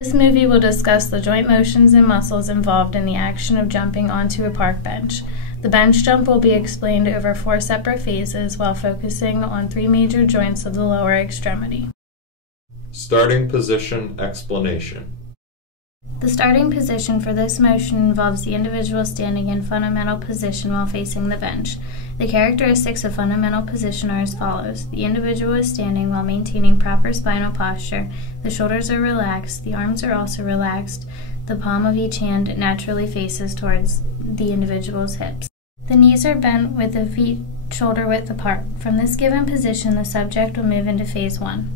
This movie will discuss the joint motions and muscles involved in the action of jumping onto a park bench. The bench jump will be explained over 4 separate phases while focusing on 3 major joints of the lower extremity. Starting position explanation. The starting position for this motion involves the individual standing in fundamental position while facing the bench. The characteristics of fundamental position are as follows. The individual is standing while maintaining proper spinal posture. The shoulders are relaxed. The arms are also relaxed. The palm of each hand naturally faces towards the individual's hips. The knees are bent with the feet shoulder width apart. From this given position, the subject will move into phase 1.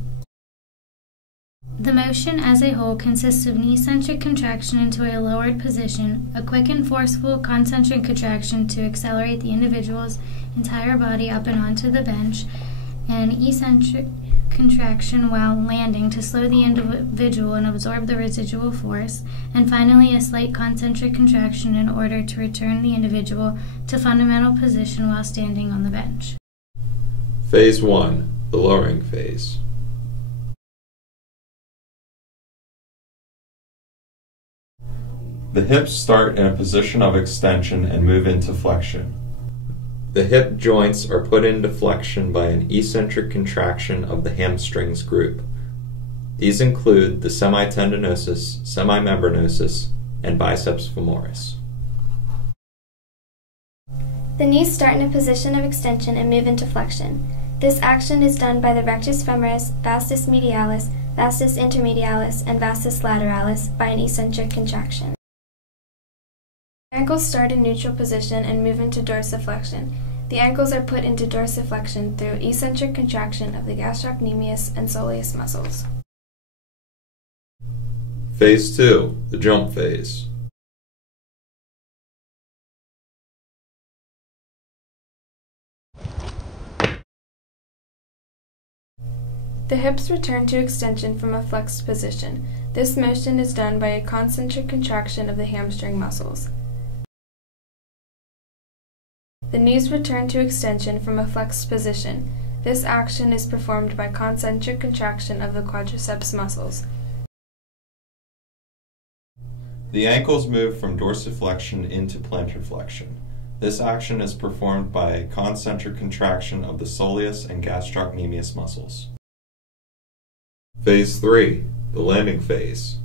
The motion as a whole consists of knee-centric contraction into a lowered position, a quick and forceful concentric contraction to accelerate the individual's entire body up and onto the bench, and eccentric contraction while landing to slow the individual and absorb the residual force, and finally a slight concentric contraction in order to return the individual to fundamental position while standing on the bench. Phase 1, the lowering phase. The hips start in a position of extension and move into flexion. The hip joints are put into flexion by an eccentric contraction of the hamstrings group. These include the semitendinosus, semimembranosus, and biceps femoris. The knees start in a position of extension and move into flexion. This action is done by the rectus femoris, vastus medialis, vastus intermedialis, and vastus lateralis by an eccentric contraction. Ankles start in neutral position and move into dorsiflexion. The ankles are put into dorsiflexion through eccentric contraction of the gastrocnemius and soleus muscles. Phase 2, the jump phase. The hips return to extension from a flexed position. This motion is done by a concentric contraction of the hamstring muscles. The knees return to extension from a flexed position. This action is performed by concentric contraction of the quadriceps muscles. The ankles move from dorsiflexion into plantar flexion. This action is performed by a concentric contraction of the soleus and gastrocnemius muscles. Phase 3, the landing phase.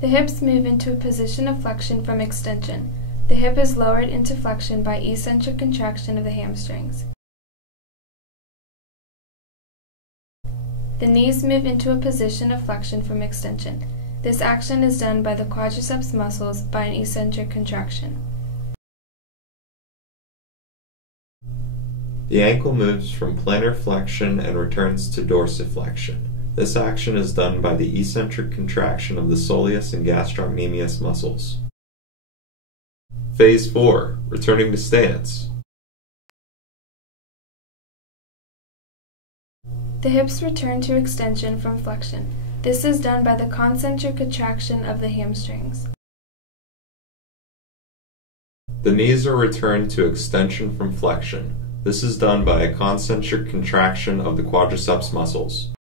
The hips move into a position of flexion from extension. The hip is lowered into flexion by eccentric contraction of the hamstrings. The knees move into a position of flexion from extension. This action is done by the quadriceps muscles by an eccentric contraction. The ankle moves from plantar flexion and returns to dorsiflexion. This action is done by the eccentric contraction of the soleus and gastrocnemius muscles. Phase 4, returning to stance. The hips return to extension from flexion. This is done by the concentric contraction of the hamstrings. The knees are returned to extension from flexion. This is done by a concentric contraction of the quadriceps muscles.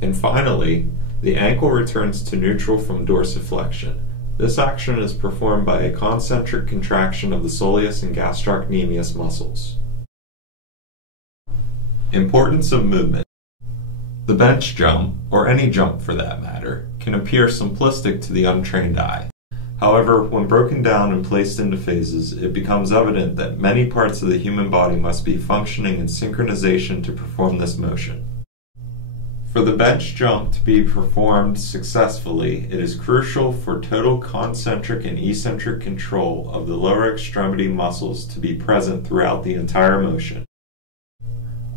And finally, the ankle returns to neutral from dorsiflexion. This action is performed by a concentric contraction of the soleus and gastrocnemius muscles. Importance of movement. The bench jump, or any jump for that matter, can appear simplistic to the untrained eye. However, when broken down and placed into phases, it becomes evident that many parts of the human body must be functioning in synchronization to perform this motion. For the bench jump to be performed successfully, it is crucial for total concentric and eccentric control of the lower extremity muscles to be present throughout the entire motion.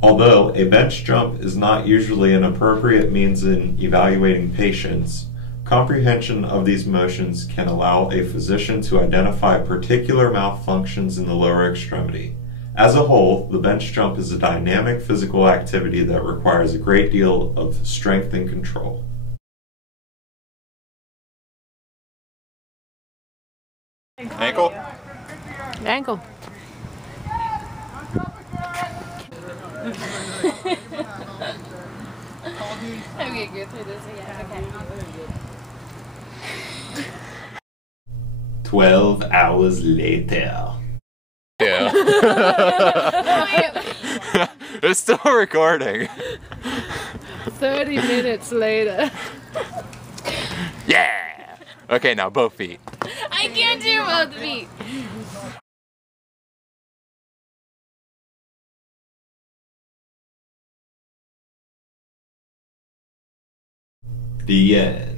Although a bench jump is not usually an appropriate means in evaluating patients, comprehension of these motions can allow a physician to identify particular malfunctions in the lower extremity. As a whole, the bench jump is a dynamic physical activity that requires a great deal of strength and control. Ankle. Ankle. Okay, go through this again. Okay. 12 hours later. Yeah. It's still recording. 30 minutes later. Yeah! Okay, now both feet. I can't do both feet. The end.